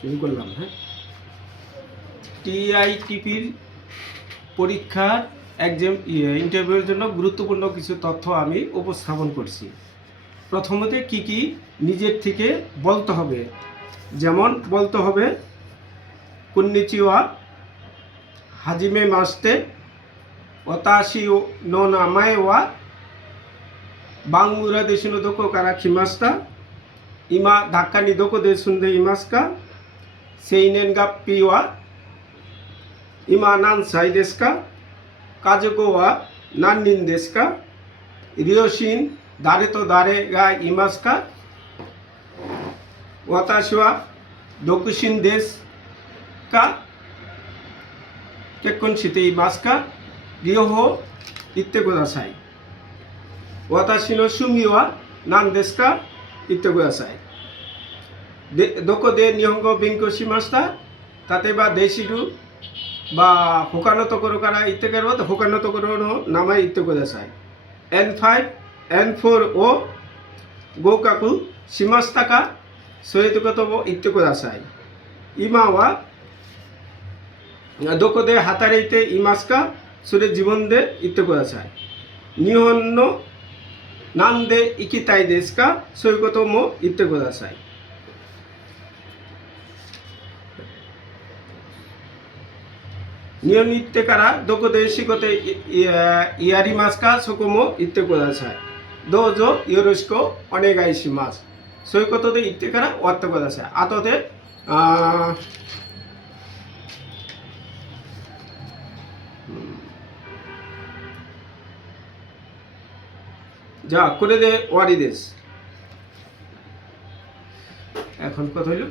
শুরু করলাম। হ্যাঁ, টিআইটিপির পরীক্ষার এক্সাম ইন্টারভিউয়ের জন্য গুরুত্বপূর্ণ কিছু তথ্য আমি উপস্থাপন করছি। প্রথমত কি কি নিজের থেকে বলতে হবে, যেমন বলতে হবে কুন্নিচিওয়া, হাজিমে মাস্তে, ওতাশি নো নামায়ে ওয়া বাংমুরা দেশিনো দোকো কারা খিমাস্তা, ইমা ধাক্কানি দোকো দে সুন্দে ইমাস্কা, সেইনেন গা পিওয়া, ইমা নান সাই দেশকা, কাজুকো ওয়া নান নিন দেশকা, রিওশিন দারে তো দারে গা ইমাস্কা, ওয়াতাশি ওয়া দোকুশিন দেশ কা কেক্কুন শিতে ইমাস্কা, রিওহো ইত্তে কুদাসাই, ওয়াতাশি নো সুমি ওয়া নান দেশকা ইত্তে কুদাসাই, দোকো দে নিহঙ্গো বিঙ্কো শিমাস্তা, তাতে বা দেশিরু বা হোকানো তো করো কারা ইত্তে করবো তো হোকানো তো করো নামাই ইত্তে কুদাসাই, N5 N4 ও গো কাকু শিমাস্তাকা সৈতুকতব ইত্তে কুদাসাই, ইমা ওয়া দোকো দে হাতারেইতে ইমাস্কা সুরে জীবন দে ইত্তে কুদাসাই, নিহন্ন নান দে ইকিতাই দেশকা সৈকতম ইত্তে কুদাসাই, নিয়মিত্তে কারা দোকো দে শিকোতে ইয়ারি মাস্কা সোকোমো ইত্তে কুদাসাই, দোজো ইয়োরোস্কো অনেগাইশি মাস সৈকত দে ইত্তে কারা ওয়াত্তে কুদাসাই, আততে যা করে দে ওয়ারি দেশ। এখন কথা হইল